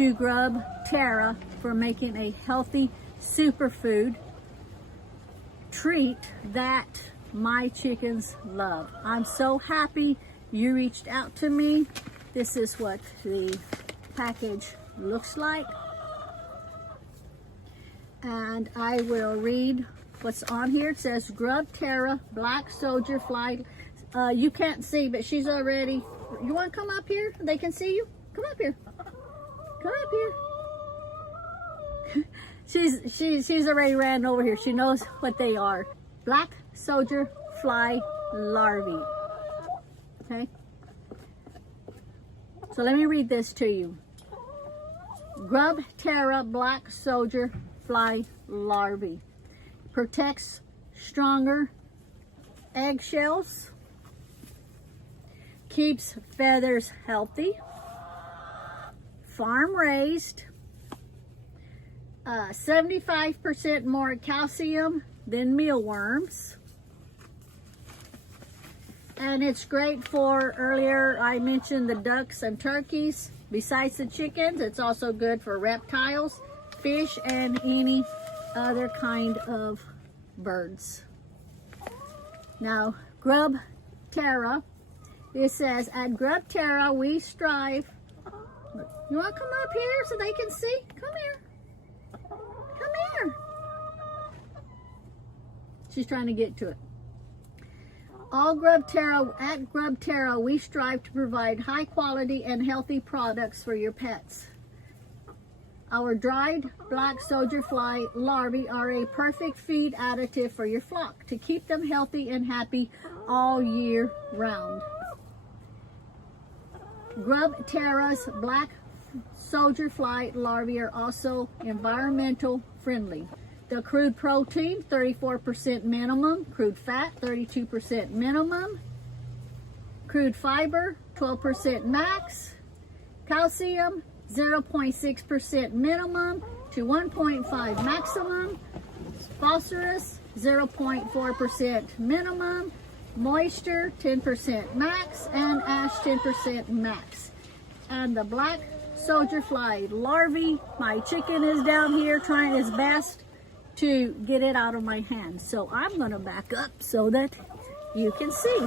to GRUBTERRA for making a healthy superfood treat that my chickens love. I'm so happy you reached out to me. This is what the package looks like. And I will read what's on here. It says GRUBTERRA Black Soldier Fly. You can't see, but she's already. You want to come up here? They can see you. Come up here. Come up here. she's already ran over here. She knows what they are. Black soldier fly larvae. Okay. So let me read this to you. GRUBTERRA Black Soldier Fly Larvae protects stronger eggshells, keeps feathers healthy, farm raised, 75% more calcium than mealworms. And it's great for, earlier I mentioned the ducks and turkeys. Besides the chickens, it's also good for reptiles, fish, and any other kind of birds. Now, GRUBTERRA, it says, at GRUBTERRA we strive. You want to come up here so they can see? Come here. Come here. She's trying to get to it. At GRUBTERRA, we strive to provide high quality and healthy products for your pets. Our dried black soldier fly larvae are a perfect feed additive for your flock to keep them healthy and happy all year round. GRUBTERRA's black soldier fly larvae are also environmental friendly. The crude protein, 34% minimum. Crude fat, 32% minimum. Crude fiber, 12% max. Calcium, 0.6% minimum to 1.5 maximum. Phosphorus, 0.4% minimum. Moisture, 10% max. And ash, 10% max. And the black soldier fly larvae, my chicken is down here trying his best to get it out of my hand. So I'm going to back up so that you can see.